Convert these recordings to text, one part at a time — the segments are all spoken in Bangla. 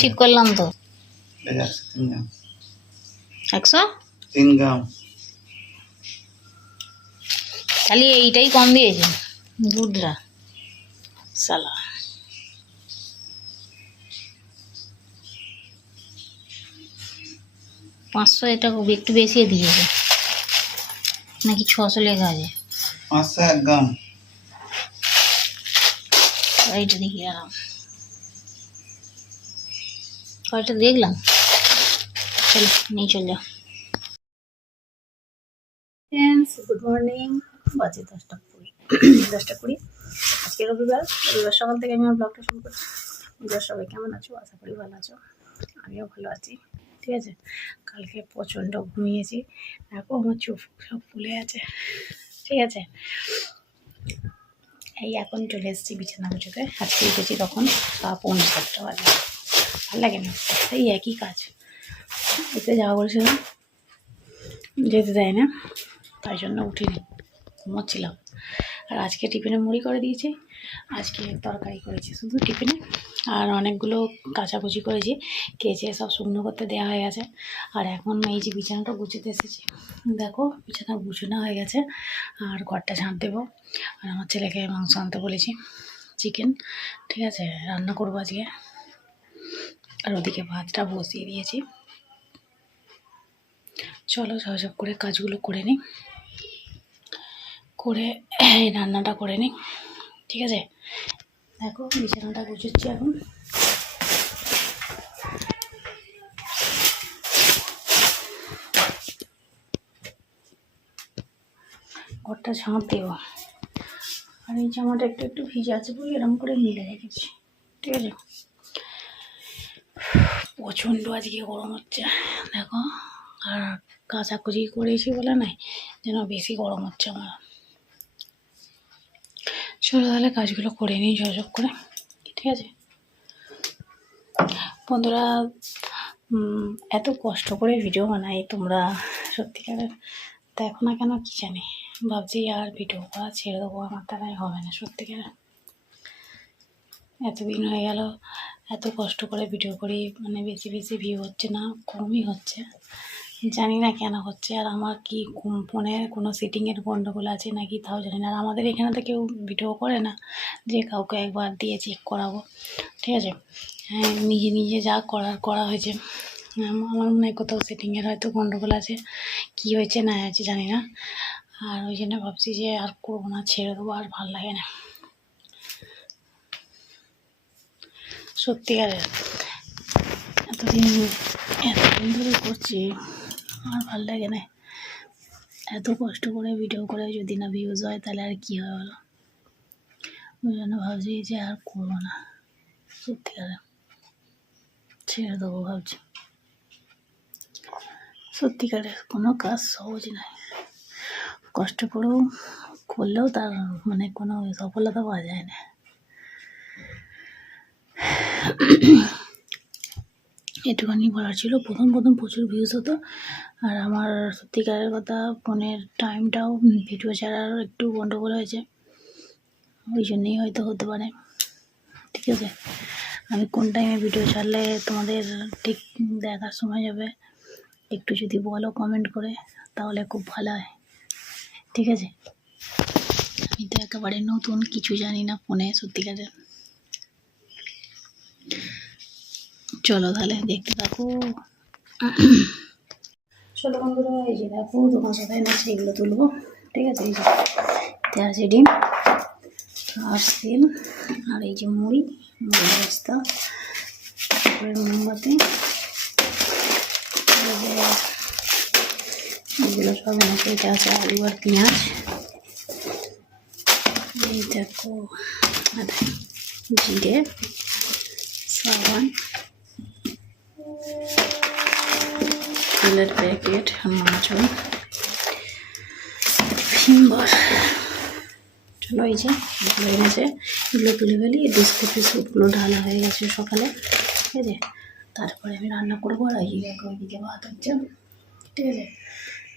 ঠিক করলাম তো 103 গ্রাম খালি এইটাই কম দিয়েছে দুধটা সালা 500 এটা একটু বেশি দিয়েছে নাকি 600 লেখা আছে 501 গ্রাম এইটা দেখি কয়টা দেখলাম চলো নিয়ে চল যাও ফ্রেন্ডস গুড মর্নিং বাজে 10:20 আজকে রবিবার সকাল থেকে আমি আমার ব্লগটা শুরু করছি। রবিবার সবাই কেমন আছো? আশা করি ভালো আছো, আমিও ভালো আছি। ঠিক আছে, কালকে প্রচণ্ড ঘুমিয়েছি, দেখো আমার চোখ সব ফুলে আছে। ঠিক আছে, এই এখন চলে এসেছি বিছানা গুছোতে। আজকে উঠেছি তখন 6:45 বাজে। ভালো লাগে না, এই একই কাজ। এতে যাওয়া করেছিলাম, যেতে দেয় না, তাই জন্য উঠিনি, ঘুমোচ্ছিলাম। আর আজকে টিফিনে মুড়ি করে দিয়েছি, আজকে তরকারি করেছি শুধু টিফিনে। আর অনেকগুলো কাচাকুচি করেছি, কেচে সব শুকনো করতে দেওয়া হয়ে গেছে। আর এখন এই যে বিছানাটা গুছোতে এসেছি, দেখো বিছানা গুছানো হয়ে গেছে। আর ঘরটা ঝাঁট দেবো। আর আমার ছেলেকে মাংস আনতে বলেছি, চিকেন। ঠিক আছে, রান্না করবো আজকে। আর ওদিকে ভাতটা বসিয়ে দিয়েছি। চলো সব করে কাজগুলো করে নিই, করে রান্নাটা করে নিই। ঠিক আছে, দেখো বিছানাটা গুছোচ্ছি এখন। ঘরটা ঝাঁপ দেব। আর এই জামাটা একটু একটু ভিজে আছে বলে এরকম করে মিলে রেখেছি। ঠিক আছে, প্রচণ্ড আজকে গরম হচ্ছে দেখো। আর কাচাকুচি করেছি বলে নাই যেন বেশি গরম হচ্ছে আমার। চলো তাহলে কাজগুলো করে নিই ঝকঝক করে। ঠিক আছে বন্ধুরা, এত কষ্ট করে ভিডিও বানাই, তোমরা সত্যিকারের দেখো না কেন কি জানি। ভাবছি আর ভিডিও করা ছেড়ে দেবো, আমার দ্বারাই হবে না সত্যিকারের। এতদিন হয়ে গেল এত কষ্ট করে ভিডিও করি, মানে বেশি বেশি ভিউ হচ্ছে না, কমই হচ্ছে। জানি না কেন হচ্ছে। আর আমার কি ফোনের কোনো সেটিংয়ের গন্ডগোল আছে নাকি তাও জানি না। আর আমাদের এখানে তো কেউ ভিডিও করে না যে কাউকে একবার দিয়ে চেক করাবো। ঠিক আছে, হ্যাঁ নিজে নিজে যা করা হয়েছে। আমার মনে হয় কোথাও সেটিংয়ের হয়তো গন্ডগোল আছে, কী হয়েছে না হয়েছে জানি না। আর ওই জন্য ভাবছি যে আর করবো না, ছেড়ে দেবো, আর ভালো লাগে না সত্যিকারের। এতদিন ধরে করছি, আর ভালো লাগে না। এত কষ্ট করে ভিডিও করে যদি না ভিউজ হয় তাহলে আর কী হয় বলো। ওই জন্য ভাবছি যে আর করবো না সত্যিকারে, ছেড়ে দেবো ভাবছি। সত্যিকারের কোনো কাজ সহজ নয়, কষ্ট করেও করলেও তার মানে কোনো সফলতা পাওয়া যায় না। এটুখানি বলার ছিল। প্রথম প্রচুর ভিউজ হতো। আর আমার সত্যিকারের কথা ফোনের টাইমটাও ভিডিও ছাড়ার একটু গন্ডগোল হয়েছে, ওই জন্যই হয়তো হতে পারে। ঠিক আছে, আমি কোন টাইমে ভিডিও ছাড়লে তোমাদের ঠিক দেখার সময় যাবে একটু যদি বলো কমেন্ট করে, তাহলে খুব ভালো হয়। ঠিক আছে, আমি তো একেবারে নতুন, কিছু জানি না ফোনে সত্যিকারের। চলো তাহলে দেখতে থাকো। চলো বন্ধুরা, এই যে দেখো তোমার সাথে না সেগুলো তুলবো। ঠিক আছে, এই যে আছে ডিম আর তেল, আর এই যে মুড়ি বস্তা, তারপরে মোমবাতি, এগুলো সব এনেছে। এটা আছে আলু আর পেঁয়াজ। এই দেখো জিরে, সাবান, তেলের প্যাকেট, মাজন, ভিমবার। চলো এই যে এগুলো এনেছে, এগুলো তুলে ফেলি। বিস্কুটগুলো ঢালা হয়ে গেছে সকালে। ঠিক আছে, তারপরে আমি রান্না করবো। আর ওইদিকে ভাত হচ্ছে। ঠিক আছে,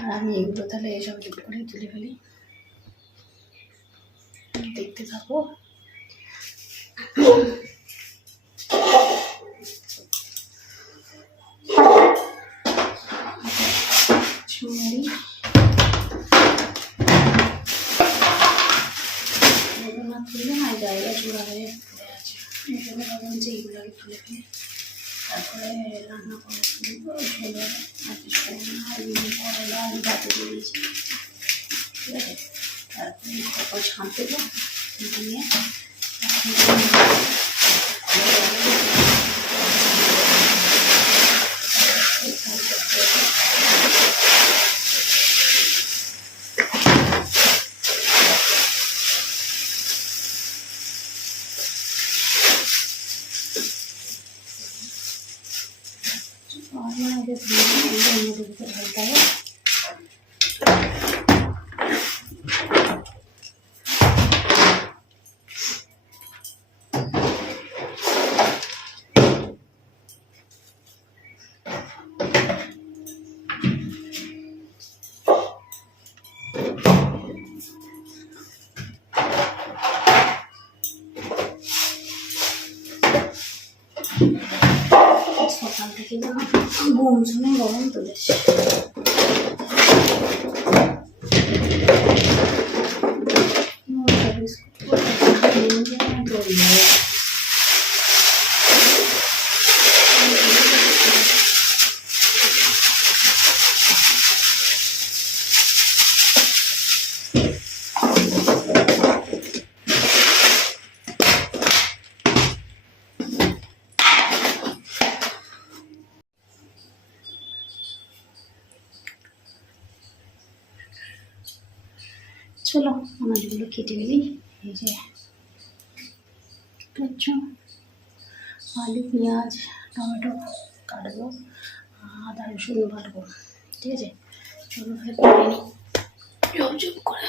আর আমি এগুলো তাহলে এসব করে তুলে ফেলি, দেখতে থাকো। না তুললে না জায়গা জোড়া হয়ে পড়ে আছে, এই জন্য ভাবলাম যে এইগুলো আগে তুলে ফেলি, তারপরে রান্না করে তুলবো। ঝোলে আর কিছু করবো না, করলা আলু ভাতে দিয়ে দিয়েছি, ঠিক আছে। তারপরে তারপর ছাঁট দেবো, নিয়ে ঢালতে হবে। সকাল থেকে যেন ঘুম শুনে গরম তুলেছে। চলো আনাজগুলো কেটে ফেলি। এই যে আলু পেঁয়াজ টমেটো কাটবো, আদা রসুন বাটবো, ঠিক আছে। চলো করে নিই ঝুপ করে।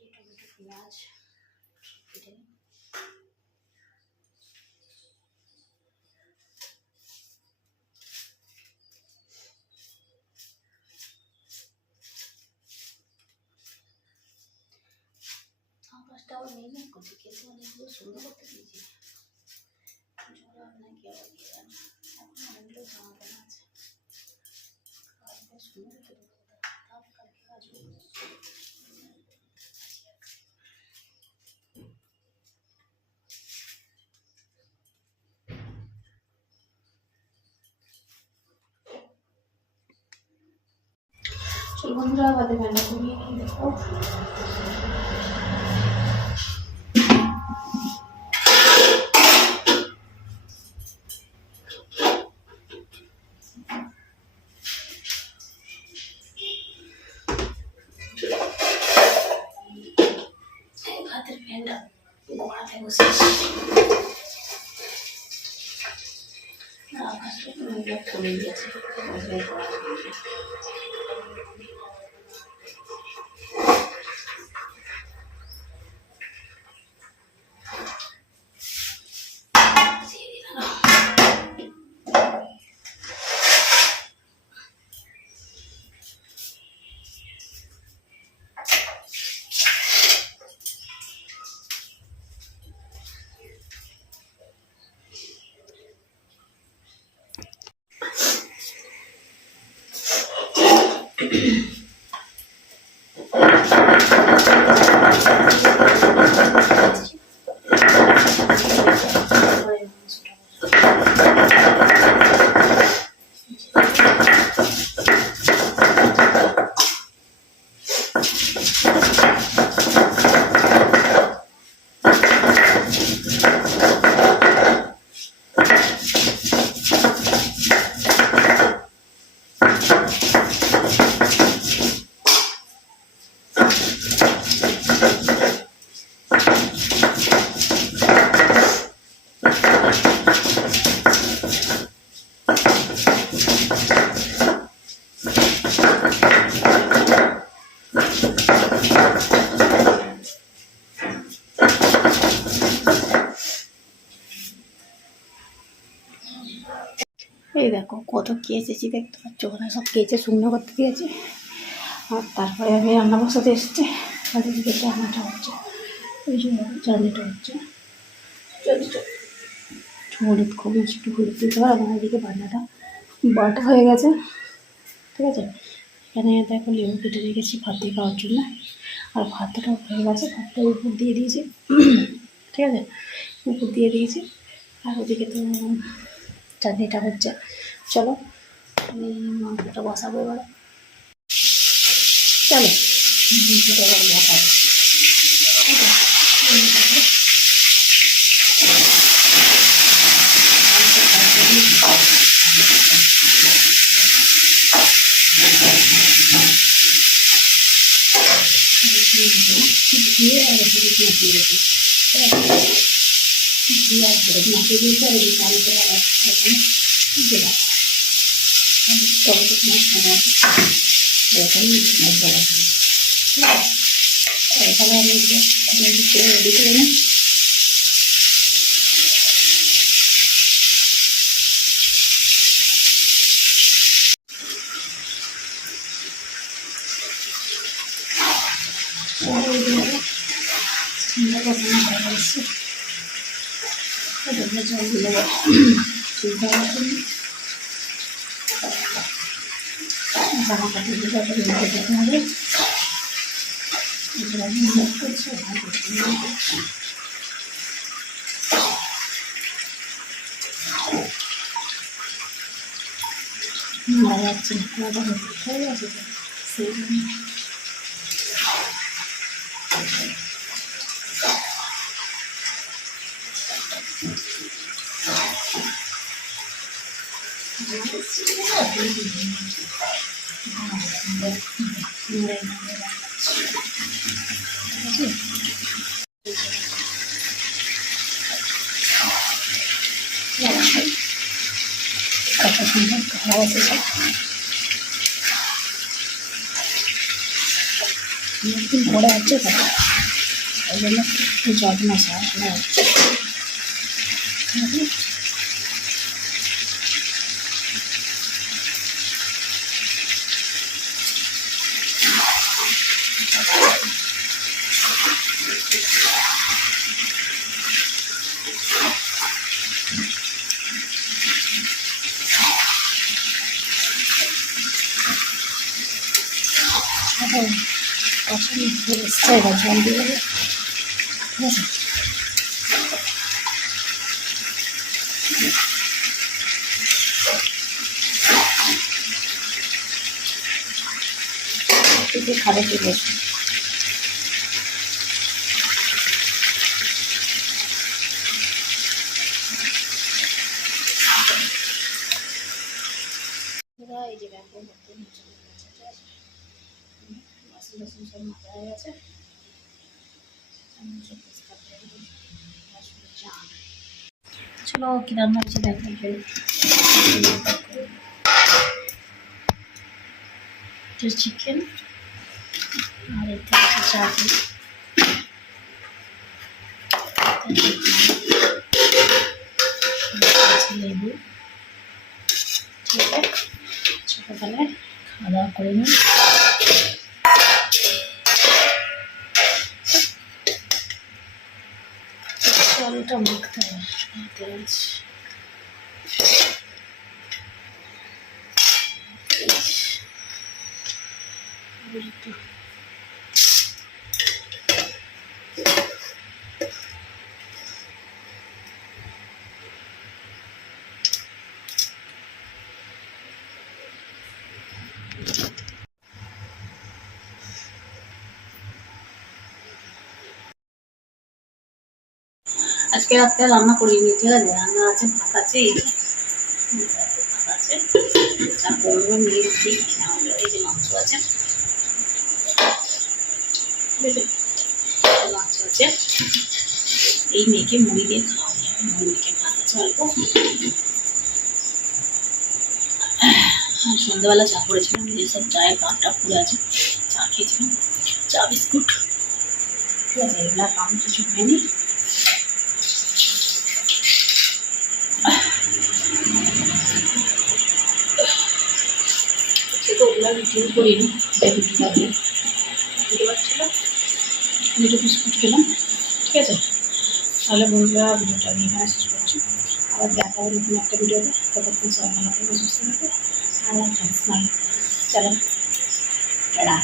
টমেটো পেঁয়াজ কেটে নিই। আকাশটা আবার নেই না, কোথায় খেতে অনেকগুলো সুন্দর করতে দিয়েছি, ঝোলা নাকি আবার কে জানে। এখন অনেকগুলো জামা প্যান্ট আছে, কালকে সুন্দর খেতে কালকে আসবো। চল বন্ধুরা বাদে রান্না করি, দেখো ভাতের ফ্যানটা গোড়াতে বসেছি, আকাশটা খুলে দিয়েছে। এই দেখো কত কেচেছি, দেখতে পাচ্ছ ওখানে সব কেচে শুকনো করতে দিয়েছি। আর তারপরে আমি রান্না বসাতে এসেছি, আর এদিকে রান্নাটা হচ্ছে, ওই জন্য রান্নাটা হচ্ছে। হলুদ খুব একটু হলুদ দিতে হবে। আমার এদিকে বান্নাটা বাটা হয়ে গেছে, ঠিক আছে। এখানে দেখো লেবু কেটে রেখেছি ভাত দিয়ে খাওয়ার জন্য, আর ভাতটাও হয়ে গেছে, ভাতটা উপর দিয়ে দিয়েছি, ঠিক আছে, উপর দিয়ে দিয়েছি। আর ওদিকে তো চাটনিটা হচ্ছে। চলো আমি মাংসটা বসাবো এবার, চলো মাংসটা এবার বসাবো। দিয়ে আর হলুদ মাখিয়ে রেখে, দিয়ে আর হলুদ মাখিয়ে দিয়েছি। আর এই চাল করে আবার এখানে দেওয়া টমেটো মশলা আছে, এখানে মশলা আছে, ঠিক আছে। তাহলে আমি রেডি করে নিই। জল দিয়ে দেবো জামা কাপড় দিতে হবে। মারা যাচ্ছে হয়ে গেছে সেই জন্য কত সুন্দর খাওয়া এসেছে। অনেকদিন পরে হচ্ছে তো, ওই জন্য একটু যত্ন সহকারে হচ্ছে। পছন্দ এসছে, এবার জল দিয়ে দেবো, ঠিক আছে। একটু খাবে কি বসে এই যে দেখো বাসন সব মাথা হয়ে গেছে। চলো কি রান্না হচ্ছে দেখো। চিকেন আর এটা হচ্ছে চাটনি, লেবু, ঠিক আছে। ছোটবেলায় খাওয়া দাওয়া করে নিই। আলুটা মাখতে হবে, আজকে রাত্রে রান্না করিনি, ঠিক আছে। রান্না আছে, ভাত আছে, ভাত আছে, যা করবো নিয়ে রুটি, এই যে মাংস আছে, মাংস আছে। এই মেয়েকে মুড়ি দিয়ে খাওয়া যাবে, মেয়েকে ভাত আছে অল্প। সন্ধ্যাবেলা চা করেছিলাম, নিজের সব চায়ের কাপটা পুড়ে আছে, চা খেয়েছিলাম, চা বিস্কুট, ঠিক আছে। এগুলা কাম কিছু হয়নি। সকাল টিফিন করিনি, তাই রুটি খাবো। বুঝতে পারছিল দুটো বিস্কুট খেলাম, ঠিক আছে। তাহলে বন্ধুরা ভিডিওটা আমি এখানে শেষ করছি, আবার দেখা হবে নতুন একটা ভিডিওতে। ততক্ষণ সবাই ভালো থেকে সুস্থ থাকে। আর থ্যাংকস মাই, চলো টাটা।